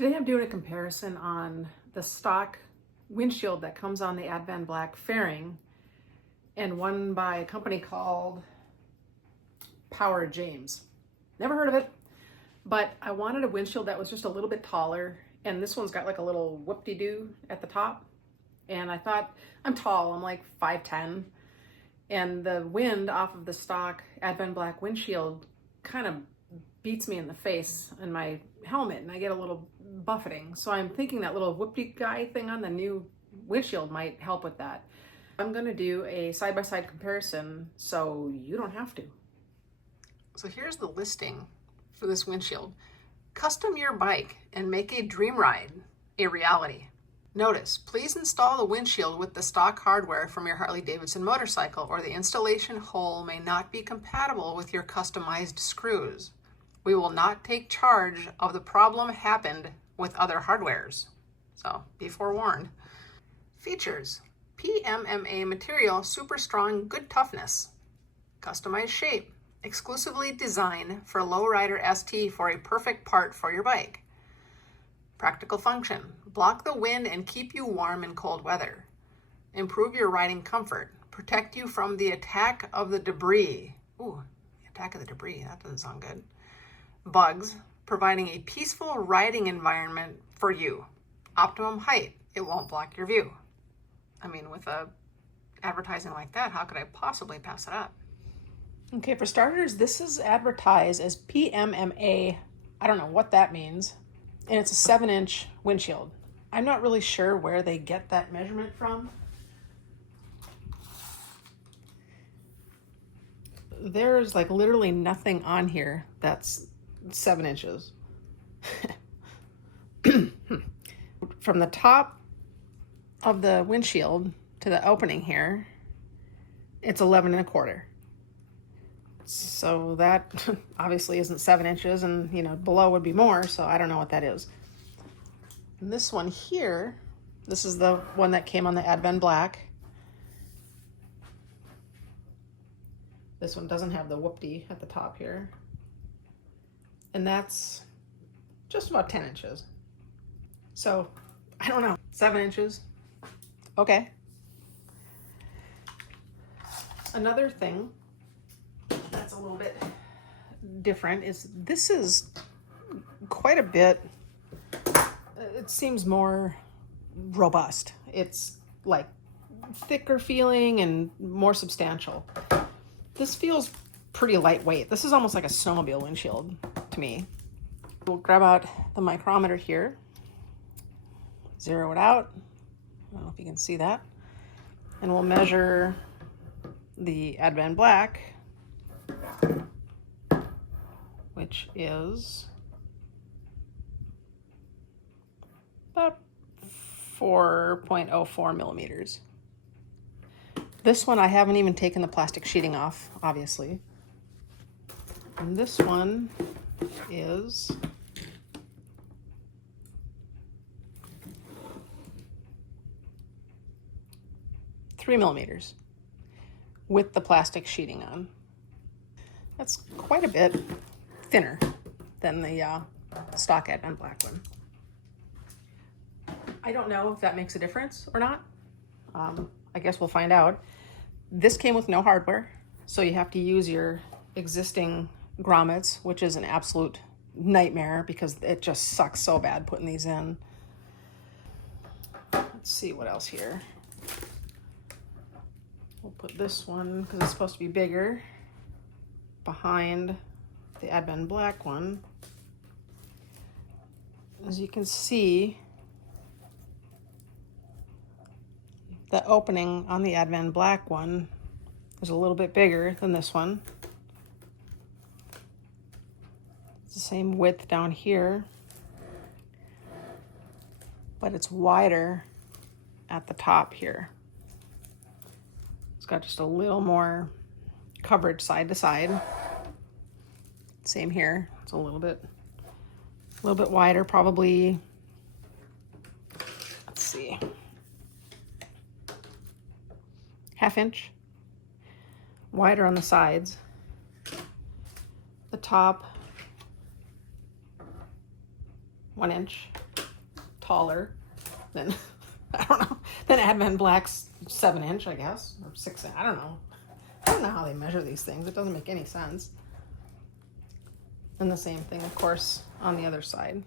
Today I'm doing a comparison on the stock windshield that comes on the AdvanBlack fairing and one by a company called PowerJames. Never heard of it, but I wanted a windshield that was just a little bit taller, and this one's got like a little whoop-de-doo at the top. And I thought, I'm tall, I'm like 5'10", and the wind off of the stock AdvanBlack windshield kind of beats me in the face and my helmet, and I get a little buffeting. So I'm thinking that little whoopty guy thing on the new windshield might help with that. I'm gonna do a side-by-side comparison so you don't have to. So here's the listing for this windshield. Custom your bike and make a dream ride a reality. Notice, please install the windshield with the stock hardware from your Harley-Davidson motorcycle, or the installation hole may not be compatible with your customized screws. We will not take charge of the problem happened with other hardwares. So be forewarned. Features: PMMA material, super strong, good toughness. Customized shape, exclusively designed for Lowrider ST for a perfect part for your bike. Practical function, block the wind and keep you warm in cold weather. Improve your riding comfort, protect you from the attack of the debris. Ooh, the attack of the debris, that doesn't sound good. Bugs, providing a peaceful riding environment for you. Optimum height, it won't block your view. I mean, with a advertising like that, how could I possibly pass it up? Okay, for starters, this is advertised as PMMA. I don't know what that means. And it's a 7-inch windshield. I'm not really sure where they get that measurement from. There's like literally nothing on here that's 7 inches. From the top of the windshield to the opening here, it's 11 1/4. So that obviously isn't 7 inches, and below would be more, so I don't know what that is. And this one here, this is the one that came on the AdvanBlack. This one doesn't have the whoopty at the top here. And that's just about 10 inches. So, I don't know, 7 inches, okay. Another thing that's a little bit different is this is quite a bit, it seems more robust. It's like thicker feeling and more substantial. This feels pretty lightweight. This is almost like a snowmobile windshield to me. We'll grab out the micrometer here, zero it out. I don't know if you can see that. And we'll measure the AdvanBlack, which is about 4.04 millimeters. This one I haven't even taken the plastic sheeting off, obviously. And this one is 3 millimeters with the plastic sheeting on. That's quite a bit thinner than the stock AdvanBlack one. I don't know if that makes a difference or not. I guess we'll find out. This came with no hardware, so you have to use your existing grommets, which is an absolute nightmare because it just sucks so bad putting these in. Let's see what else here. We'll put this one, because it's supposed to be bigger, behind the AdvanBlack one. As you can see, the opening on the AdvanBlack one is a little bit bigger than this one. It's the same width down here, but it's wider at the top here. It's got just a little more coverage side to side. Same here. It's a little bit wider, probably. Let's see. ½ inch wider on the sides. The top 1 inch taller than, I don't know, than AdvanBlack's 7-inch, I guess, or 6-inch. I don't know. I don't know how they measure these things. It doesn't make any sense. And the same thing, of course, on the other side.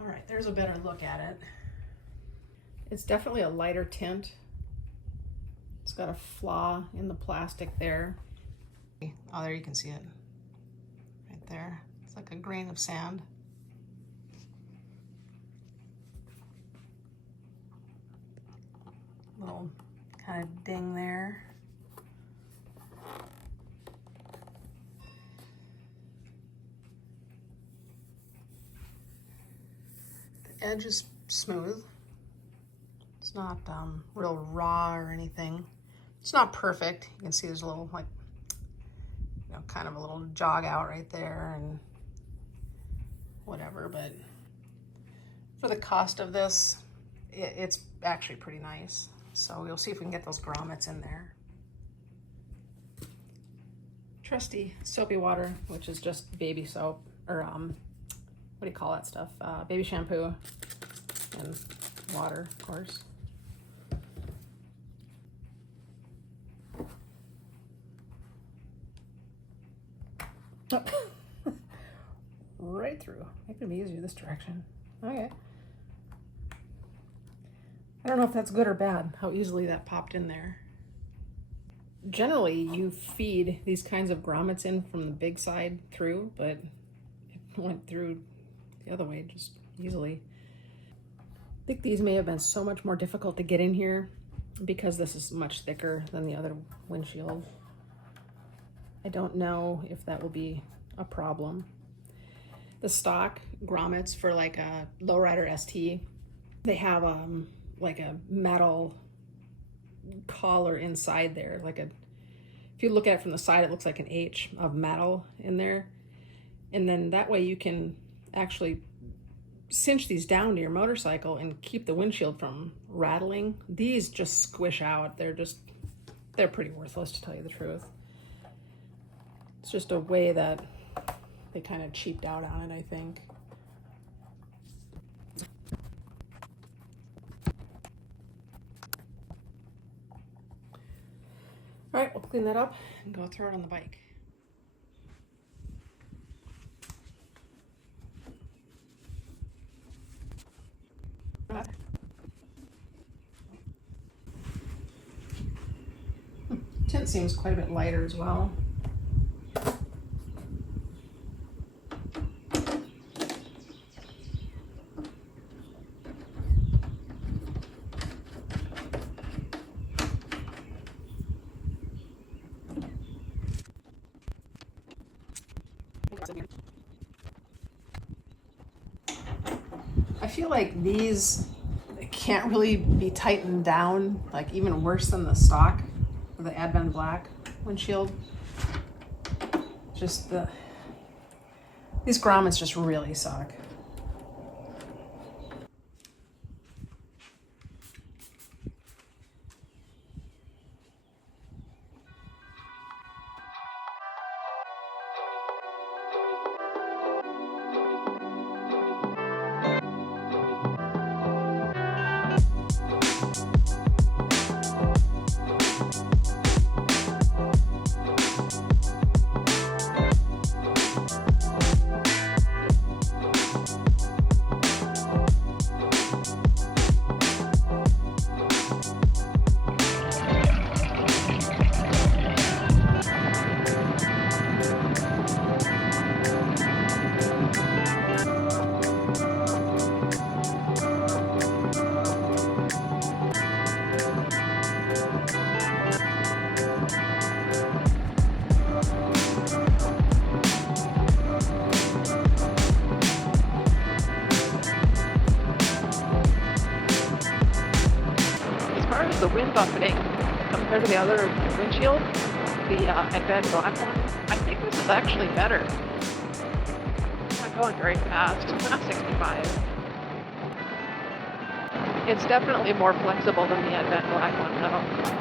All right, there's a better look at it. It's definitely a lighter tint. It's got a flaw in the plastic there. Oh, there you can see it. Right there. It's like a grain of sand. Little kind of ding there. The edge is smooth. It's not real raw or anything. It's not perfect. You can see there's a little, like, you know, kind of a little jog out right there and whatever, but for the cost of this, it's actually pretty nice. So we'll see if we can get those grommets in there. Trusty soapy water, which is just baby soap, or what do you call that stuff? Baby shampoo and water, of course. Right through. It could be easier this direction. Okay. I don't know if that's good or bad, how easily that popped in there. Generally, you feed these kinds of grommets in from the big side through, but it went through the other way just easily. I think these may have been so much more difficult to get in here because this is much thicker than the other windshield. I don't know if that will be a problem. The stock grommets for like a Lowrider ST, they have like a metal collar inside there. Like if you look at it from the side, it looks like an H of metal in there. And then that way you can actually cinch these down to your motorcycle and keep the windshield from rattling. These just squish out. They're pretty worthless, to tell you the truth. It's just a way that they kind of cheaped out on it, I think. All right, we'll clean that up and go throw it on the bike. Tint seems quite a bit lighter as well. I feel like these can't really be tightened down, like even worse than the stock of the AdvanBlack windshield. Just these grommets just really suck. The wind buffeting compared to the other windshield, the AdvanBlack one, I think this is actually better. Going very fast. 65. It's definitely more flexible than the AdvanBlack one, though.